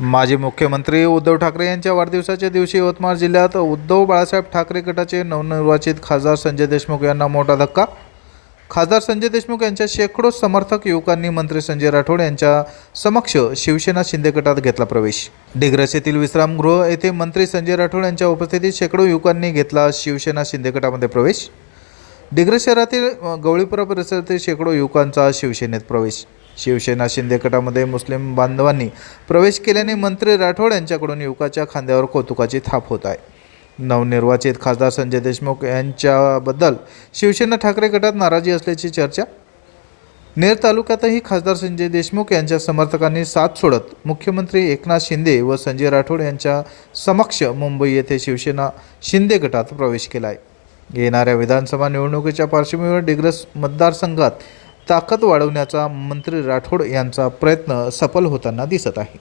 माजी मुख्यमंत्री उद्धव ठाकरे यांच्या वाढदिवसाच्या दिवशी यवतमाळ जिल्ह्यात उद्धव बाळासाहेब ठाकरे गटाचे नवनिर्वाचित खासदार संजय देशमुख यांना मोठा धक्का. खासदार संजय देशमुख यांच्या शेकडो समर्थक युवकांनी मंत्री संजय राठोड यांच्या समक्ष शिवसेना शिंदे गटात घेतला प्रवेश. डिग्रस येथील विश्रामगृह येथे मंत्री संजय राठोड यांच्या उपस्थितीत शेकडो युवकांनी घेतला शिवसेना शिंदे गटामध्ये प्रवेश. डिग्रस शहरातील गवळीपुरा परिसरातील शेकडो युवकांचा शिवसेनेत प्रवेश. शिवसेना शिंदे गटामध्ये मुस्लिम बांधवांनी प्रवेश केल्याने मंत्री राठोड यांच्याकडून युवकाच्या खांद्यावर कौतुकाची थाप होत आहे. नवनिर्वाचित खासदार संजय देशमुख यांच्याबद्दल शिवसेना ठाकरे गटात नाराजी असल्याची चर्चा? नेर तालुक्यातही खासदार संजय देशमुख यांच्या समर्थकांनी साथ सोडत मुख्यमंत्री एकनाथ शिंदे व संजय राठोड यांच्या समक्ष मुंबई येथे शिवसेना शिंदे गटात प्रवेश केला आहे येणाऱ्या विधानसभा निवडणुकीच्या पार्श्वभूमीवर डिग्रस मतदारसंघात ताकद वाढवण्याचा मंत्री राठोड यांचा प्रयत्न सफल होताना दिसत आहे.